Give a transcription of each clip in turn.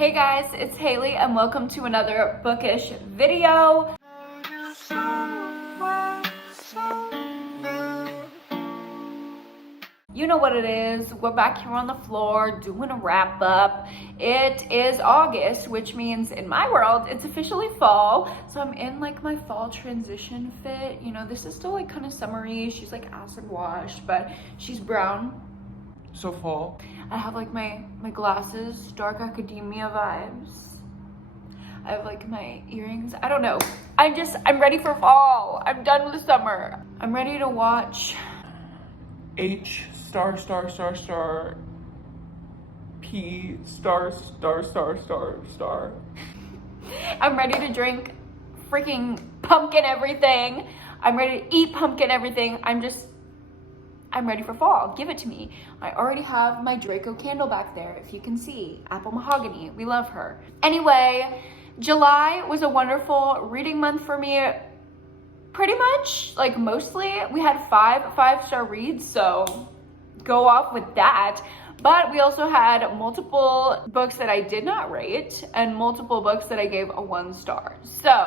Hey guys, it's Haley and welcome to another bookish video. You know what it is, we're back here on the floor doing a wrap up. It is August, which means in my world, it's officially fall. So I'm in like my fall transition fit. You know, this is still like kind of summery. She's like acid washed, but she's brown. So fall. I have like my glasses, dark academia vibes. I have like my earrings. I don't know. I'm ready for fall. I'm done with the summer. I'm ready to watch H star star star star P star star star star star. I'm ready to drink freaking pumpkin everything. I'm ready to eat pumpkin everything. I'm ready for fall. Give it to me. I already have my Draco candle back there, if you can see. Apple mahogany. We love her. Anyway, July was a wonderful reading month for me. Pretty much, like mostly. We had five-star reads, so go off with that. But we also had multiple books that I did not rate and multiple books that I gave a 1 star. So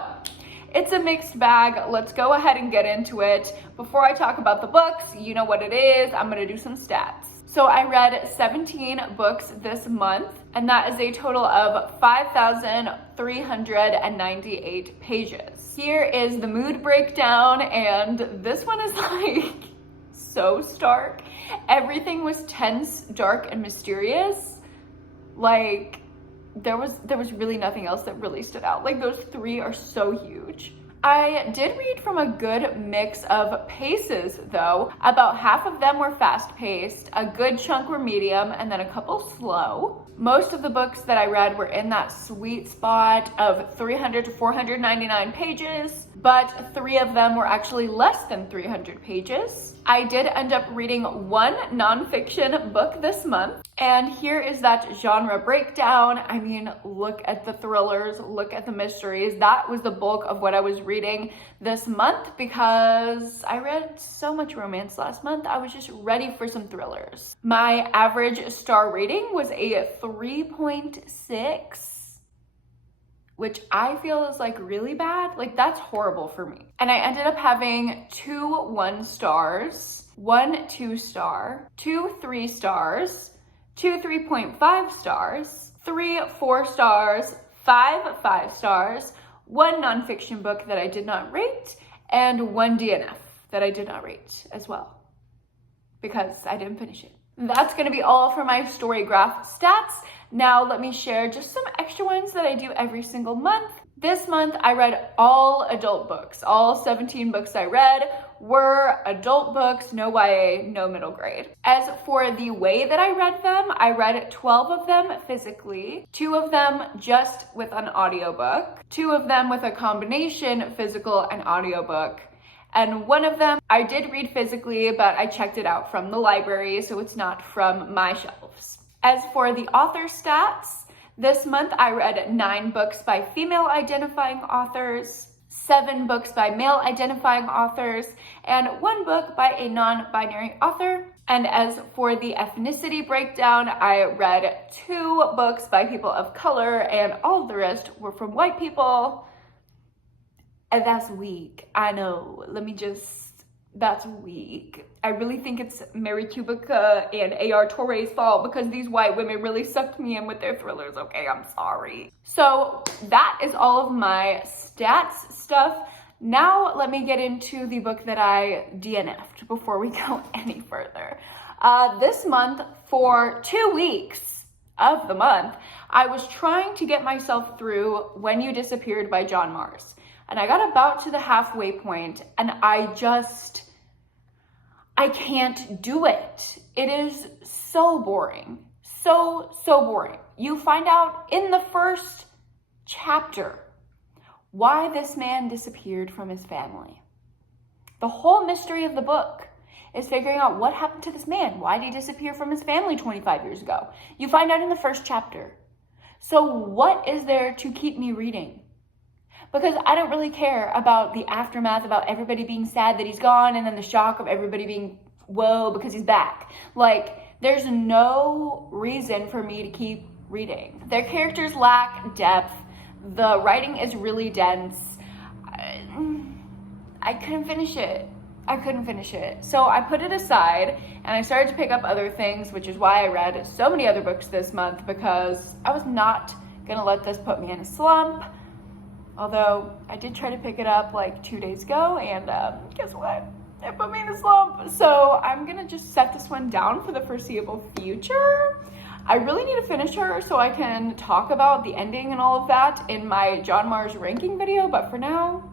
it's a mixed bag. Let's go ahead and get into it. Before I talk about the books, you know what it is. I'm gonna do some stats. So I read 17 books this month, and that is a total of 5,398 pages. Here is the mood breakdown, and this one is like so stark. Everything was tense, dark, and mysterious. Like there was really nothing else that really stood out. Like those 3 are so huge. I did read from a good mix of paces though. About half of them were fast paced, a good chunk were medium, and then a couple slow. Most of the books that I read were in that sweet spot of 300 to 499 pages, but 3 of them were actually less than 300 pages. I did end up reading 1 nonfiction book this month, and here is that genre breakdown. I mean, look at the thrillers, look at the mysteries. That was the bulk of what I was reading this month because I read so much romance last month. I was just ready for some thrillers. My average star rating was a 3.6. which I feel is like really bad. Like that's horrible for me. And I ended up having 2 1 stars, 1 2 star, 2 3 stars, 2 3.5 stars, 3 4 stars, 5 5 stars, 1 nonfiction book that I did not rate, and 1 DNF that I did not rate as well because I didn't finish it. That's gonna be all for my Storygraph stats. Now let me share just some extra ones that I do every single month. This month I read all adult books. All 17 books I read were adult books, no YA, no middle grade. As for the way that I read them, I read 12 of them physically, 2 of them just with an audiobook, 2 of them with a combination physical and audiobook, and 1 of them I did read physically, but I checked it out from the library, so it's not from my shelves. As for the author stats, this month I read 9 books by female identifying authors, 7 books by male identifying authors, and 1 book by a non-binary author. And as for the ethnicity breakdown, I read 2 books by people of color, and all the rest were from white people. And that's weak. I know. That's weak. I really think it's Mary Kubica and A.R. Torre's fault because these white women really sucked me in with their thrillers. Okay, I'm sorry. So that is all of my stats stuff. Now let me get into the book that I DNF'd before we go any further. This month, for 2 weeks of the month, I was trying to get myself through When You Disappeared by John Mars. And I got about to the halfway point and I can't do it. It is so boring. So boring. You find out in the first chapter why this man disappeared from his family. The whole mystery of the book is figuring out what happened to this man. Why did he disappear from his family 25 years ago? You find out in the first chapter. So what is there to keep me reading? Because I don't really care about the aftermath, about everybody being sad that he's gone, and then the shock of everybody being, whoa, because he's back. Like, there's no reason for me to keep reading. Their characters lack depth. The writing is really dense. I couldn't finish it. So I put it aside and I started to pick up other things, which is why I read so many other books this month, because I was not gonna let this put me in a slump. Although I did try to pick it up like 2 days ago, and guess what? It put me in a slump. So I'm gonna just set this one down for the foreseeable future. I really need to finish her so I can talk about the ending and all of that in my John Mars ranking video, but for now,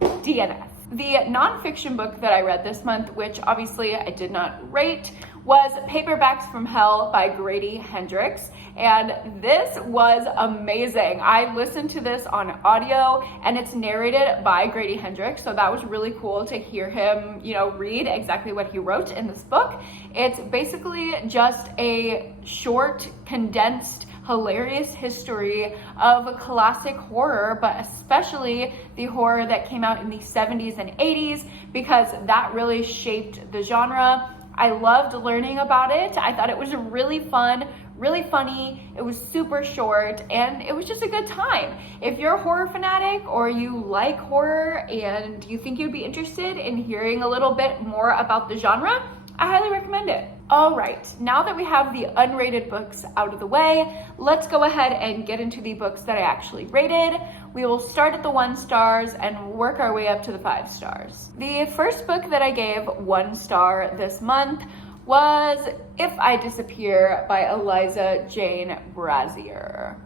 DNF. The nonfiction book that I read this month, which obviously I did not rate, was Paperbacks from Hell by Grady Hendrix, and this was amazing. I listened to this on audio, and it's narrated by Grady Hendrix, so that was really cool to hear him, read exactly what he wrote in this book. It's basically just a short, condensed, hilarious history of classic horror, but especially the horror that came out in the 70s and 80s, because that really shaped the genre. I loved learning about it. I thought it was really fun, really funny. It was super short, and it was just a good time. If you're a horror fanatic or you like horror and you think you'd be interested in hearing a little bit more about the genre, I highly recommend it. All right, now that we have the unrated books out of the way, let's go ahead and get into the books that I actually rated. We will start at the 1 stars and work our way up to the 5 stars. The first book that I gave 1 star this month was If I Disappear by Eliza Jane Brazier.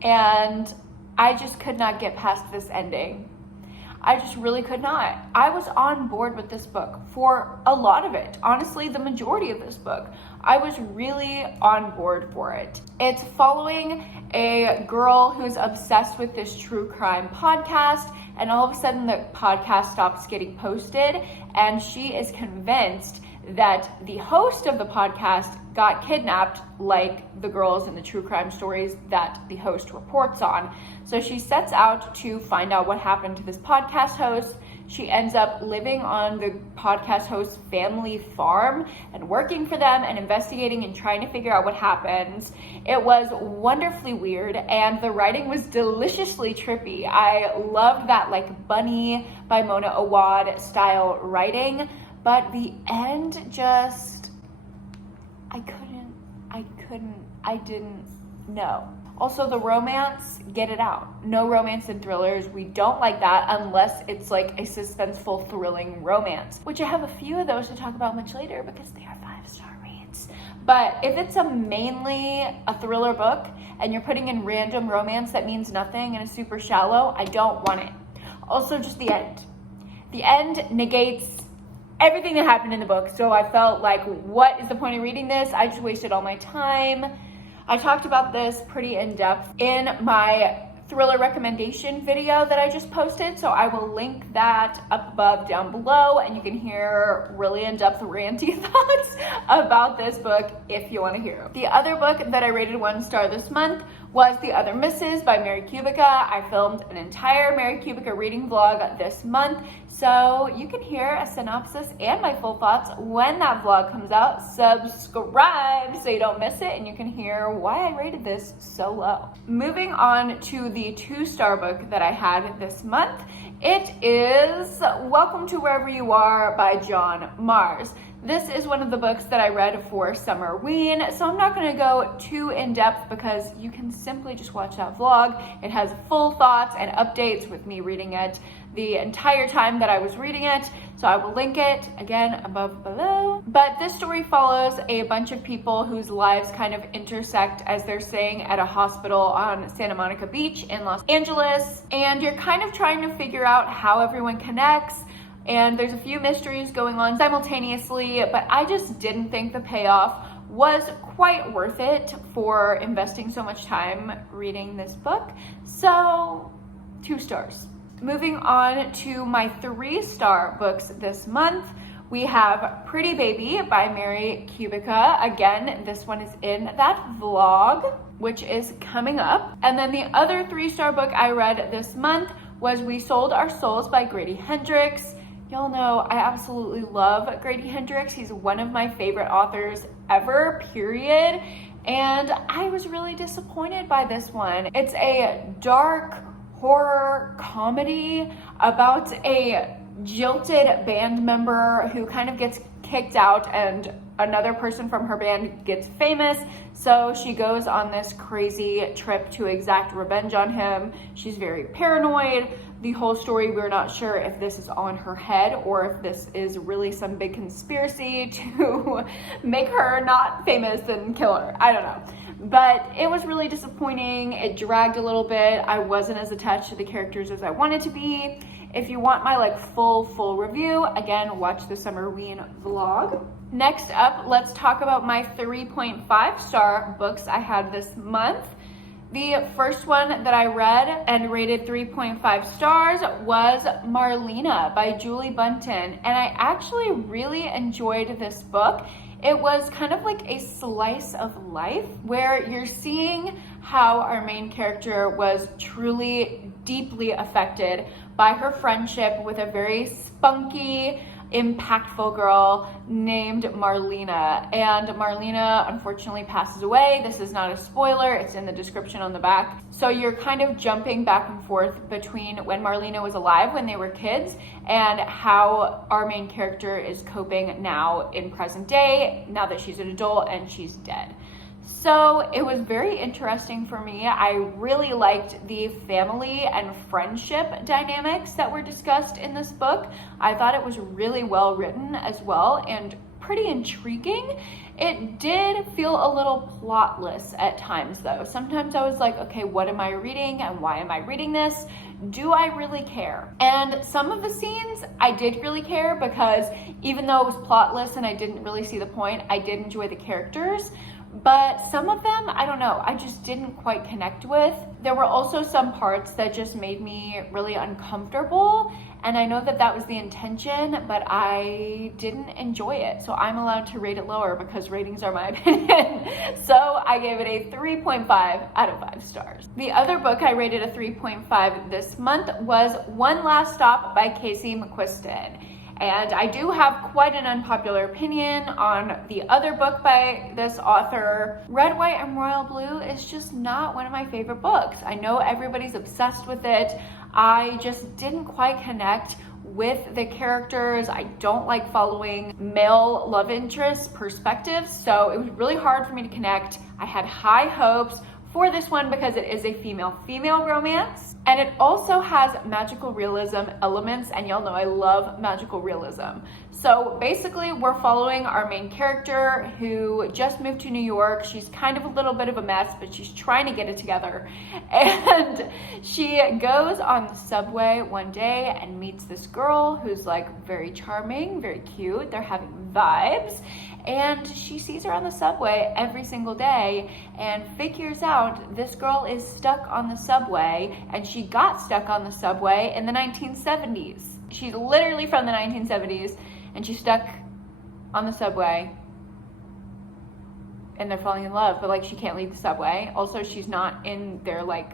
And I just could not get past this ending. I just really could not. I was on board with this book for a lot of it. Honestly, the majority of this book, I was really on board for it. It's following a girl who's obsessed with this true crime podcast, and all of a sudden the podcast stops getting posted, and she is convinced that the host of the podcast got kidnapped, like the girls in the true crime stories that the host reports on. So she sets out to find out what happened to this podcast host. She ends up living on the podcast host's family farm and working for them and investigating and trying to figure out what happened. It was wonderfully weird, and the writing was deliciously trippy. I loved that like Bunny by Mona Awad style writing, but the end just, I didn't know. Also, the romance, get it out. No romance in thrillers. We don't like that unless it's like a suspenseful, thrilling romance, which I have a few of those to talk about much later because they are 5-star reads. But if it's mainly a thriller book and you're putting in random romance that means nothing and is super shallow, I don't want it. Also, just the end. The end negates everything that happened in the book. So I felt like, what is the point of reading this? I just wasted all my time. I talked about this pretty in depth in my thriller recommendation video that I just posted, so I will link that up above down below, and you can hear really in-depth ranty thoughts about this book if you want to hear. The other book that I rated 1 star this month was The Other Misses by Mary Kubica. I filmed an entire Mary Kubica reading vlog this month, so you can hear a synopsis and my full thoughts when that vlog comes out. Subscribe so you don't miss it, and you can hear why I rated this so low. Moving on to the 2-star book that I had this month, it is Welcome to Wherever You Are by John Mars. This is one of the books that I read for Summerween, so I'm not going to go too in-depth because you can simply just watch that vlog. It has full thoughts and updates with me reading it the entire time that I was reading it, so I will link it again above below. But this story follows a bunch of people whose lives kind of intersect as they're staying at a hospital on Santa Monica Beach in Los Angeles, and you're kind of trying to figure out how everyone connects. And there's a few mysteries going on simultaneously, but I just didn't think the payoff was quite worth it for investing so much time reading this book. So 2 stars. Moving on to my 3-star books this month, we have Pretty Baby by Mary Kubica. Again, this one is in that vlog, which is coming up. And then the other 3-star book I read this month was We Sold Our Souls by Grady Hendrix. Y'all know I absolutely love Grady Hendrix. He's one of my favorite authors ever, period. And I was really disappointed by this one. It's a dark horror comedy about a jilted band member who kind of gets kicked out and another person from her band gets famous, so she goes on this crazy trip to exact revenge on him. She's very paranoid. The whole story, we're not sure if this is all in her head or if this is really some big conspiracy to make her not famous and kill her. I don't know. But it was really disappointing. It dragged a little bit. I wasn't as attached to the characters as I wanted to be. If you want my like full review, again, watch the Summerween vlog. Next up, let's talk about my 3.5 star books I had this month. The first one that I read and rated 3.5 stars was Marlena by Julie Bunton. And I actually really enjoyed this book. It was kind of like a slice of life where you're seeing how our main character was truly deeply affected by her friendship with a very spunky, impactful girl named Marlena. And Marlena unfortunately passes away. This is not a spoiler, it's in the description on the back. So you're kind of jumping back and forth between when Marlena was alive, when they were kids, and how our main character is coping now in present day, now that she's an adult and she's dead. So it was very interesting for me. I really liked the family and friendship dynamics that were discussed in this book. I thought it was really well written as well and pretty intriguing. It did feel a little plotless at times though. Sometimes I was like, okay, what am I reading and why am I reading this? Do I really care? And some of the scenes I did really care because even though it was plotless and I didn't really see the point, I did enjoy the characters. But some of them, I don't know, I just didn't quite connect with. There were also some parts that just made me really uncomfortable. And I know that that was the intention, but I didn't enjoy it. So I'm allowed to rate it lower because ratings are my opinion. So I gave it a 3.5 out of 5 stars. The other book I rated a 3.5 this month was One Last Stop by Casey McQuiston. And I do have quite an unpopular opinion on the other book by this author. Red, White, and Royal Blue is just not one of my favorite books. I know everybody's obsessed with it. I just didn't quite connect with the characters. I don't like following male love interest perspectives, so it was really hard for me to connect. I had high hopes for this one because it is a female-female romance, and it also has magical realism elements, and y'all know I love magical realism. So basically we're following our main character who just moved to New York. She's kind of a little bit of a mess, but she's trying to get it together. And she goes on the subway one day and meets this girl who's like very charming, very cute. They're having vibes. And she sees her on the subway every single day and figures out this girl is stuck on the subway, and she got stuck on the subway in the 1970s. She's literally from the 1970s, and she's stuck on the subway and they're falling in love, but like she can't leave the subway. Also, she's not in their like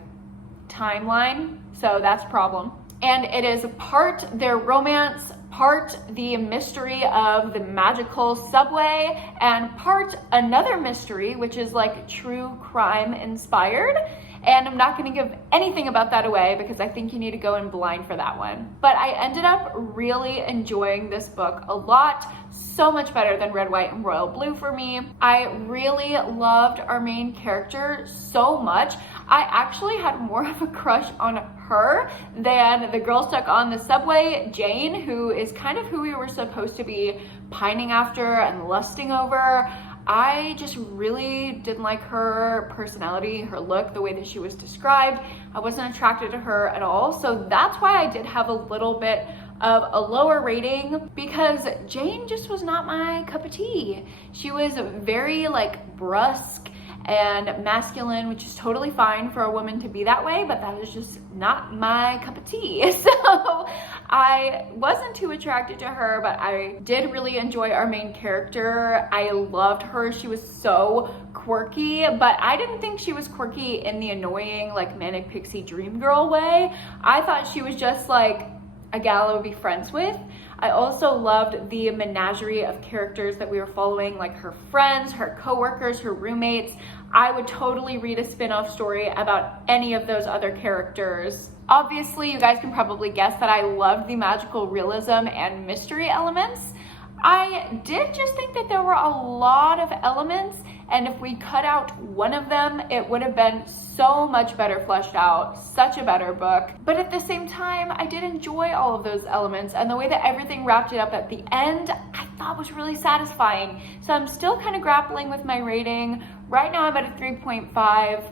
timeline, so that's a problem. And it is part their romance, part the mystery of the magical subway, and part another mystery, which is like true crime inspired. And I'm not going to give anything about that away because I think you need to go in blind for that one. But I ended up really enjoying this book a lot, so much better than Red, White, and Royal Blue for me. I really loved our main character so much. I actually had more of a crush on her than the girl stuck on the subway, Jane, who is kind of who we were supposed to be pining after and lusting over. I just really didn't like her personality, her look, the way that she was described. I wasn't attracted to her at all. So that's why I did have a little bit of a lower rating, because Jane just was not my cup of tea. She was very like brusque and masculine, which is totally fine for a woman to be that way, but that is just not my cup of tea. So I wasn't too attracted to her, but I did really enjoy our main character. I loved her. She was so quirky, but I didn't think she was quirky in the annoying like manic pixie dream girl way. I thought she was just like a gal I would be friends with. I also loved the menagerie of characters that we were following, like her friends, her coworkers, her roommates. I would totally read a spin-off story about any of those other characters. Obviously, you guys can probably guess that I loved the magical realism and mystery elements. I did just think that there were a lot of elements, and if we cut out one of them, it would have been so much better fleshed out, such a better book. But at the same time, I did enjoy all of those elements, and the way that everything wrapped it up at the end, I thought was really satisfying. So I'm still kind of grappling with my rating. Right now I'm at a 3.5.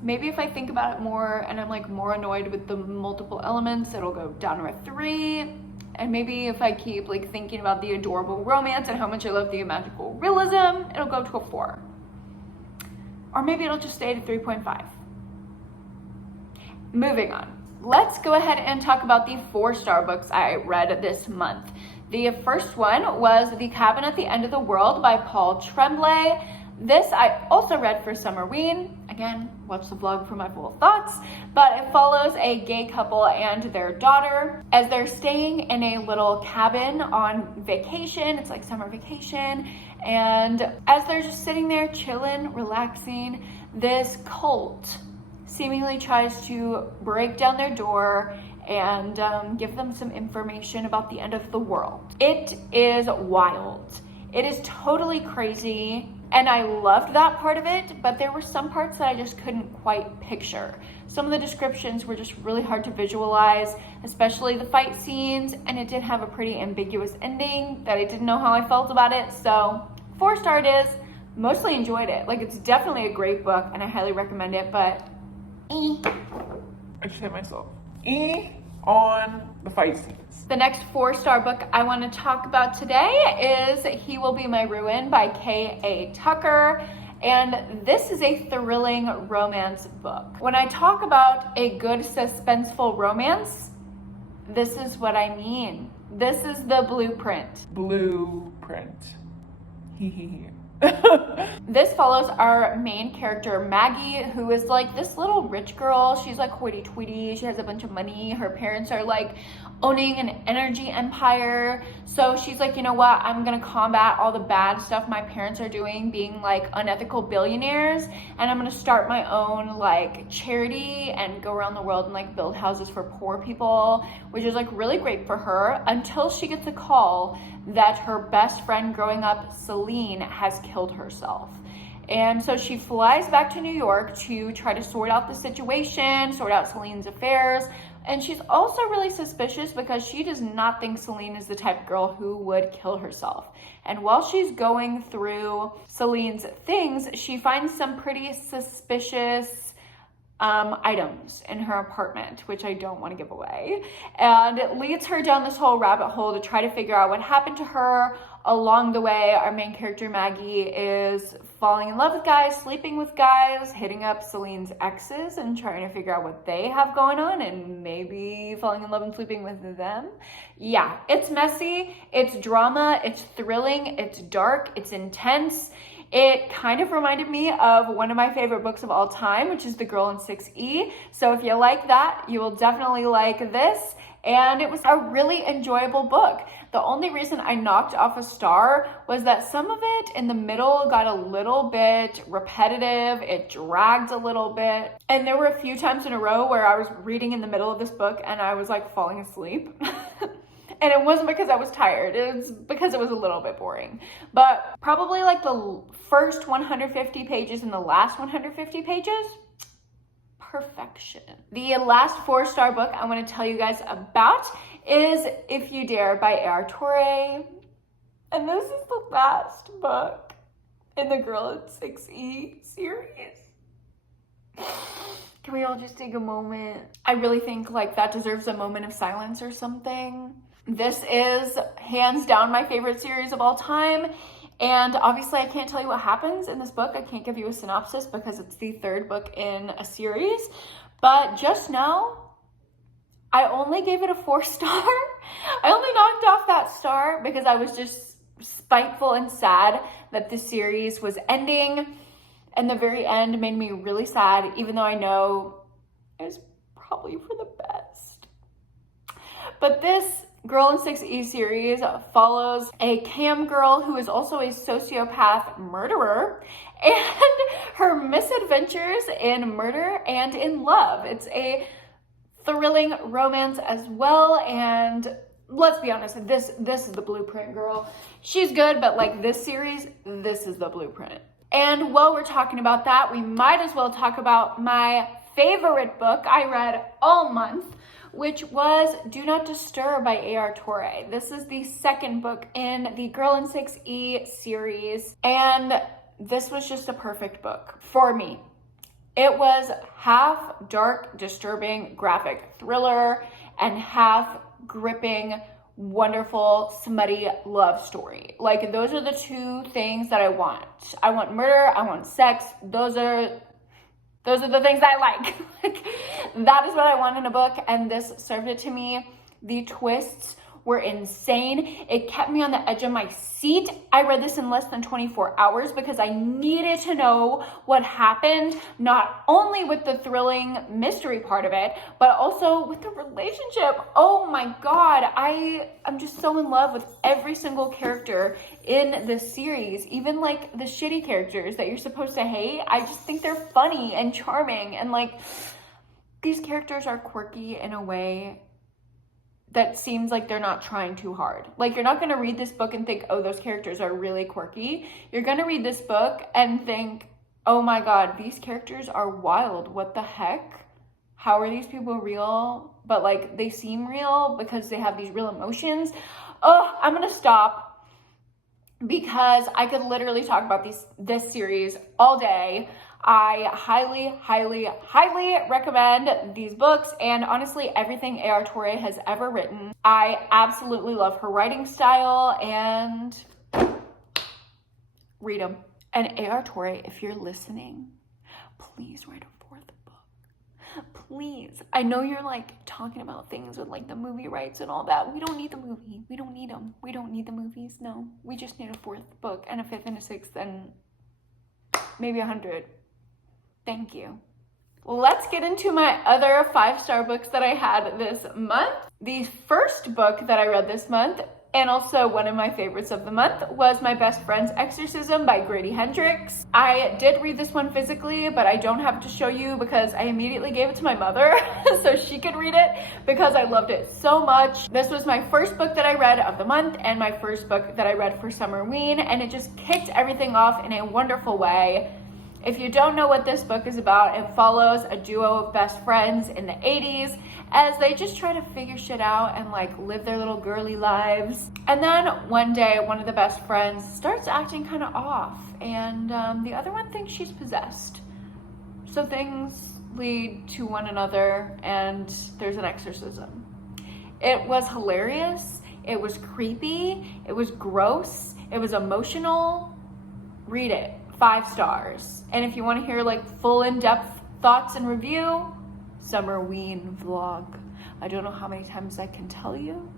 Maybe if I think about it more and I'm like more annoyed with the multiple elements, it'll go down to a 3. And maybe if I keep like thinking about the adorable romance and how much I love the magical realism, it'll go to a 4. Or maybe it'll just stay at a 3.5. Moving on. Let's go ahead and talk about the 4-star books I read this month. The first one was The Cabin at the End of the World by Paul Tremblay. This I also read for Summerween. Again, watch the vlog for my full thoughts. But it follows a gay couple and their daughter as they're staying in a little cabin on vacation. It's like summer vacation. And as they're just sitting there chilling, relaxing, this cult seemingly tries to break down their door and give them some information about the end of the world. It is wild. It is totally crazy. And I loved that part of it, but there were some parts that I just couldn't quite picture. Some of the descriptions were just really hard to visualize, especially the fight scenes, and it did have a pretty ambiguous ending that I didn't know how I felt about it. So 4-star it is. Mostly enjoyed it. Like, it's definitely a great book and I highly recommend it, but I just hit myself. On the fight scenes. The next 4-star book I want to talk about today is He Will Be My Ruin by K.A. Tucker. And this is a thrilling romance book. When I talk about a good suspenseful romance, this is what I mean. This is the blueprint. Blueprint. This follows our main character, Maggie, who is like this little rich girl. She's like hoity-toity. She has a bunch of money. Her parents are like owning an energy empire. So she's like, you know what? I'm going to combat all the bad stuff my parents are doing, being like unethical billionaires. And I'm going to start my own like charity and go around the world and like build houses for poor people, which is like really great for her until she gets a call that her best friend growing up, Celine, has killed herself. And so she flies back to New York to try to sort out the situation, sort out Celine's affairs. And she's also really suspicious because she does not think Celine is the type of girl who would kill herself. And while she's going through Celine's things, she finds some pretty suspicious items in her apartment, which I don't want to give away. And it leads her down this whole rabbit hole to try to figure out what happened to her. Along the way, our main character, Maggie, is falling in love with guys, sleeping with guys, hitting up Celine's exes and trying to figure out what they have going on and maybe falling in love and sleeping with them. Yeah, it's messy, it's drama, it's thrilling, it's dark, it's intense. It kind of reminded me of one of my favorite books of all time, which is The Girl in 6E. So if you like that, you will definitely like this. And it was a really enjoyable book. The only reason I knocked off a star was that some of it in the middle got a little bit repetitive. It dragged a little bit. And there were a few times in a row where I was reading in the middle of this book and I was like falling asleep. And it wasn't because I was tired, it was because it was a little bit boring. But probably like the first 150 pages and the last 150 pages, perfection. The last 4-star book I want to tell you guys about is If You Dare by A.R. Torre. And this is the last book in the Girl in 6E series. Can we all just take a moment? I really think like that deserves a moment of silence or something. This is hands down my favorite series of all time. And obviously I can't tell you what happens in this book. I can't give you a synopsis because it's the 3rd book in a series. But just know, I only gave it a 4-star. I only knocked off that star because I was just spiteful and sad that the series was ending. And the very end made me really sad, even though I know it was probably for the best. But this Girl in 6E series follows a cam girl who is also a sociopath murderer and her misadventures in murder and in love. It's a thrilling romance as well, and let's be honest, this is the blueprint, girl. She's good, but like this series, this is the blueprint. And while we're talking about that, we might as well talk about my favorite book I read all month, which was Do Not Disturb by A.R. Torre. This is the second book in the Girl in 6E series, and this was just a perfect book for me. It was half dark, disturbing, graphic thriller, and half gripping, wonderful, smutty love story. Like, those are the two things that I want. I want murder, I want sex. Those are the things I like. Like, that is what I want in a book, and this served it to me. The twists were insane. It kept me on the edge of my seat. I read this in less than 24 hours because I needed to know what happened, not only with the thrilling mystery part of it, but also with the relationship. Oh my God, I'm just so in love with every single character in this series, even like the shitty characters that you're supposed to hate. I just think they're funny and charming, and like, these characters are quirky in a way that seems like they're not trying too hard. Like, you're not going to read this book and think, oh, those characters are really quirky. You're going to read this book and think, oh my God, these characters are wild. What the heck? How are these people real? But like, they seem real because they have these real emotions. Oh, I'm going to stop because I could literally talk about this series all day. I highly, highly, highly recommend these books, and honestly, everything A.R. Torre has ever written. I absolutely love her writing style, and read them. And A.R. Torre, if you're listening, please write a fourth book. Please. I know you're like talking about things with like the movie rights and all that. We don't need the movie. We don't need them. We don't need the movies. No, we just need a fourth book and a fifth and a sixth and maybe 100. Thank you. Let's get into my other 5-star books that I had this month. The first book that I read this month, and also one of my favorites of the month, was My Best Friend's Exorcism by Grady Hendrix. I did read this one physically, but I don't have to show you because I immediately gave it to my mother so she could read it because I loved it so much. This was my first book that I read of the month and my first book that I read for Summerween, and it just kicked everything off in a wonderful way. If you don't know what this book is about, it follows a duo of best friends in the 80s as they just try to figure shit out and like live their little girly lives. And then one day, one of the best friends starts acting kind of off, and the other one thinks she's possessed. So things lead to one another, and there's an exorcism. It was hilarious. It was creepy. It was gross. It was emotional. Read it. 5 stars. And if you want to hear like full in-depth thoughts and review, Summerween vlog. I don't know how many times I can tell you.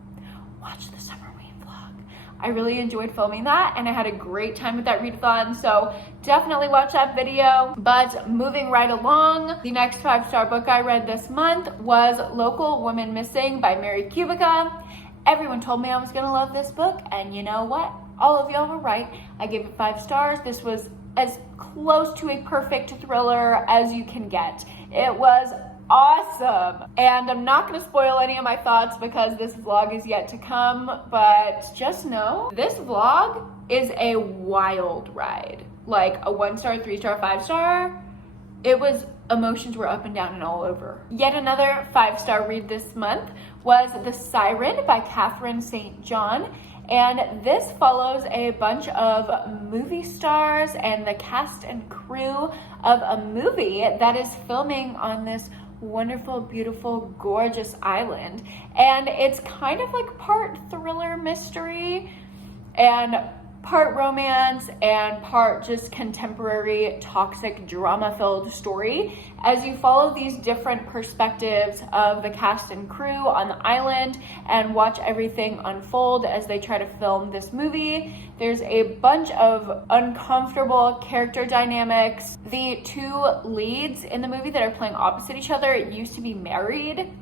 Watch the Summerween vlog. I really enjoyed filming that, and I had a great time with that readathon, so definitely watch that video. But moving right along, the next 5-star book I read this month was Local Woman Missing by Mary Kubica. Everyone told me I was gonna love this book, and you know what? All of y'all were right. I gave it 5 stars. This was as close to a perfect thriller as you can get. It was awesome. And I'm not going to spoil any of my thoughts because this vlog is yet to come, but just know this vlog is a wild ride. Like a 1-star, 3-star, 5-star. It was, emotions were up and down and all over. Yet another 5-star read this month was The Siren by Catherine St. John. And this follows a bunch of movie stars and the cast and crew of a movie that is filming on this wonderful, beautiful, gorgeous island. And it's kind of like part thriller mystery and part romance and part just contemporary toxic drama-filled story as you follow these different perspectives of the cast and crew on the island and watch everything unfold as they try to film this movie. There's a bunch of uncomfortable character dynamics. The 2 leads in the movie that are playing opposite each other used to be married,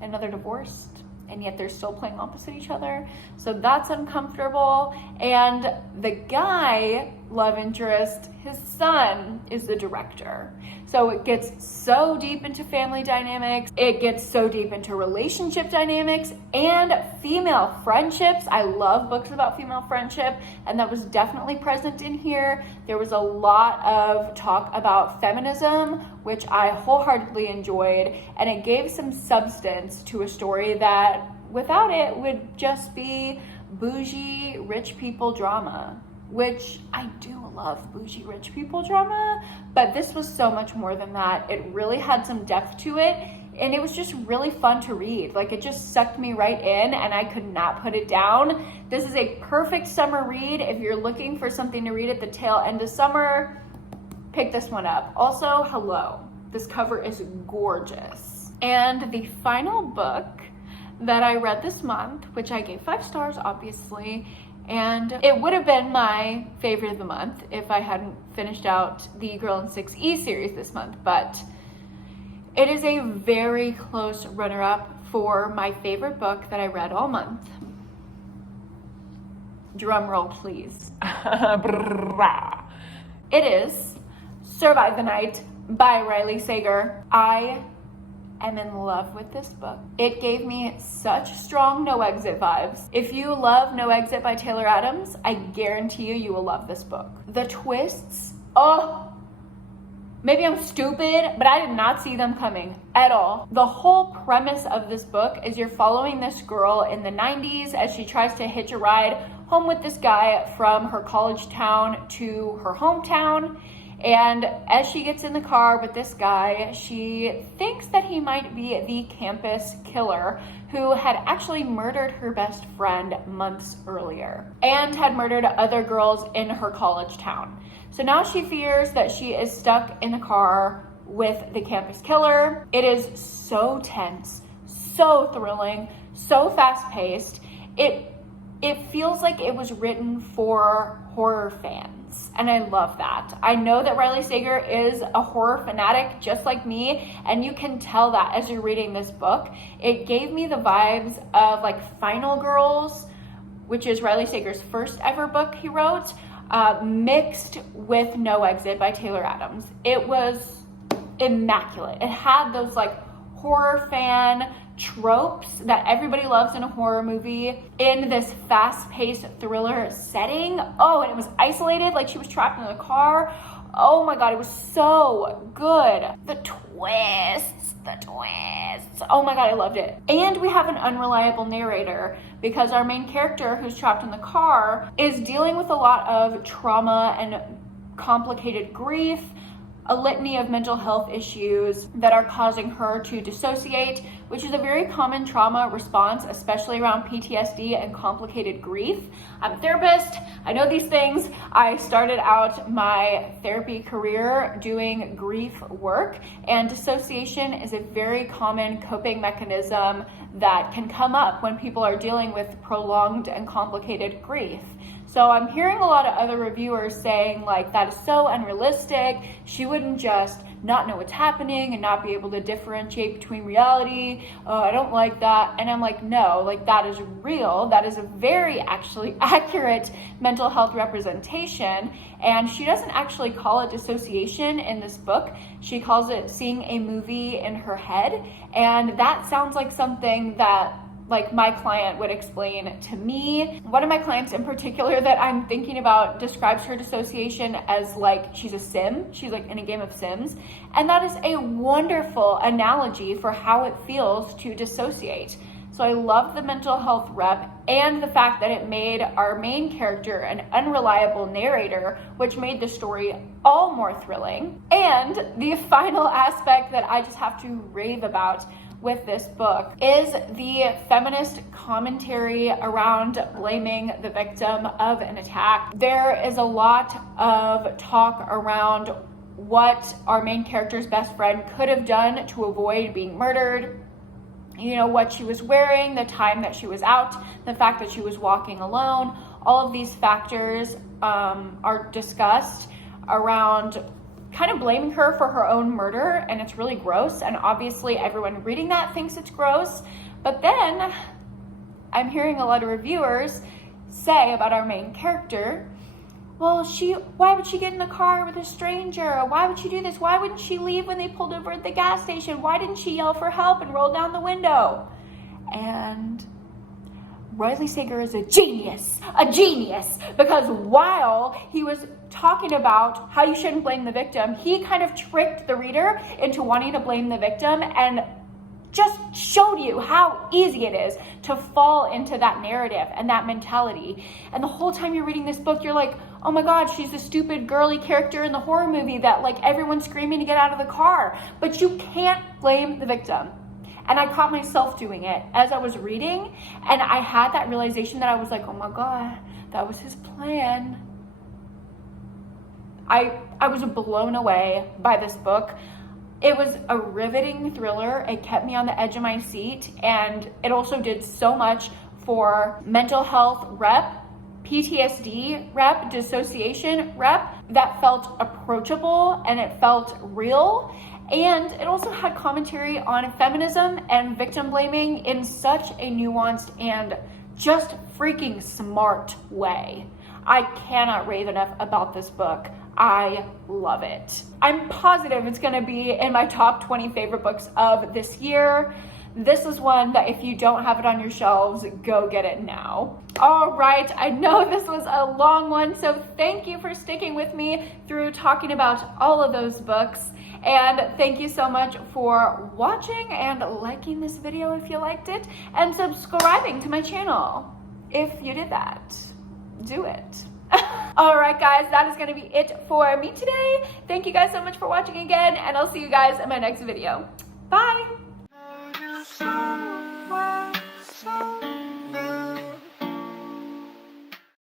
and now they're divorced. and yet they're still playing opposite each other. So that's uncomfortable. And the guy, love interest, his son is the director. So it gets so deep into family dynamics, it gets so deep into relationship dynamics and female friendships. I love books about female friendship, and that was definitely present in here. There was a lot of talk about feminism, which I wholeheartedly enjoyed, and it gave some substance to a story that without it would just be bougie rich people drama, which I do love bougie rich people drama, but this was so much more than that. It really had some depth to it, and it was just really fun to read. Like, it just sucked me right in, and I could not put it down. This is a perfect summer read. If you're looking for something to read at the tail end of summer, pick this one up. Also, hello, this cover is gorgeous. And the final book that I read this month, which I gave 5 stars, obviously, and it would have been my favorite of the month if I hadn't finished out the Girl in 6E series this month, but it is a very close runner-up for my favorite book that I read all month. Drum roll, please. It is Survive the Night by Riley Sager. I am in love with this book. It gave me such strong No Exit vibes. If you love No Exit by Taylor Adams, I guarantee you will love this book. The twists, oh, maybe I'm stupid, but I did not see them coming at all. The whole premise of this book is you're following this girl in the 90s as she tries to hitch a ride home with this guy from her college town to her hometown. And as she gets in the car with this guy, she thinks that he might be the campus killer who had actually murdered her best friend months earlier and had murdered other girls in her college town. So now she fears that she is stuck in the car with the campus killer. It is so tense, so thrilling, so fast-paced. It feels like it was written for horror fans, and I love that. I know that Riley Sager is a horror fanatic just like me, and you can tell that as you're reading this book. It gave me the vibes of like Final Girls, which is Riley Sager's first ever book he wrote, mixed with No Exit by Taylor Adams. It was immaculate. It had those like horror fan tropes that everybody loves in a horror movie in this fast-paced thriller setting. Oh, and it was isolated, like she was trapped in the car. Oh my God, it was so good. The twists. Oh my God, I loved it. And we have an unreliable narrator because our main character who's trapped in the car is dealing with a lot of trauma and complicated grief, a litany of mental health issues that are causing her to dissociate, which is a very common trauma response, especially around PTSD and complicated grief. I'm a therapist. I know these things. I started out my therapy career doing grief work, and dissociation is a very common coping mechanism that can come up when people are dealing with prolonged and complicated grief. So I'm hearing a lot of other reviewers saying like that is so unrealistic. She wouldn't just not know what's happening and not be able to differentiate between reality. Oh, I don't like that. And I'm like, no, like that is real. That is a very actually accurate mental health representation. And she doesn't actually call it dissociation in this book. She calls it seeing a movie in her head. And that sounds like something that like my client would explain to me. One of my clients in particular that I'm thinking about describes her dissociation as like she's a sim. She's like in a game of Sims. And that is a wonderful analogy for how it feels to dissociate. So I love the mental health rep and the fact that it made our main character an unreliable narrator, which made the story all more thrilling. And the final aspect that I just have to rave about with this book is the feminist commentary around blaming the victim of an attack. There is a lot of talk around what our main character's best friend could have done to avoid being murdered. You know, what she was wearing, the time that she was out, the fact that she was walking alone. All of these factors are discussed around kind of blaming her for her own murder, and it's really gross, and obviously everyone reading that thinks it's gross. But then I'm hearing a lot of reviewers say about our main character, well, why would she get in the car with a stranger? Why would she do this? Why wouldn't she leave when they pulled over at the gas station? Why didn't she yell for help and roll down the window? And Riley Sager is a genius, because while he was talking about how you shouldn't blame the victim, he kind of tricked the reader into wanting to blame the victim and just showed you how easy it is to fall into that narrative and that mentality. And the whole time you're reading this book, you're like, oh my God, she's the stupid girly character in the horror movie that like everyone's screaming to get out of the car. But you can't blame the victim. And I caught myself doing it as I was reading, and I had that realization that I was like, oh my God, that was his plan. I was blown away by this book. It was a riveting thriller. It kept me on the edge of my seat, and it also did so much for mental health rep, PTSD rep, dissociation rep, that felt approachable and it felt real. And it also had commentary on feminism and victim blaming in such a nuanced and just freaking smart way. I cannot rave enough about this book. I love it. I'm positive it's gonna be in my top 20 favorite books of this year. This is one that if you don't have it on your shelves, go get it now. All right, I know this was a long one, so thank you for sticking with me through talking about all of those books. And thank you so much for watching and liking this video if you liked it, and subscribing to my channel. If you did that, do it. All right, guys, that is gonna be it for me today. Thank you guys so much for watching again, and I'll see you guys in my next video. Bye.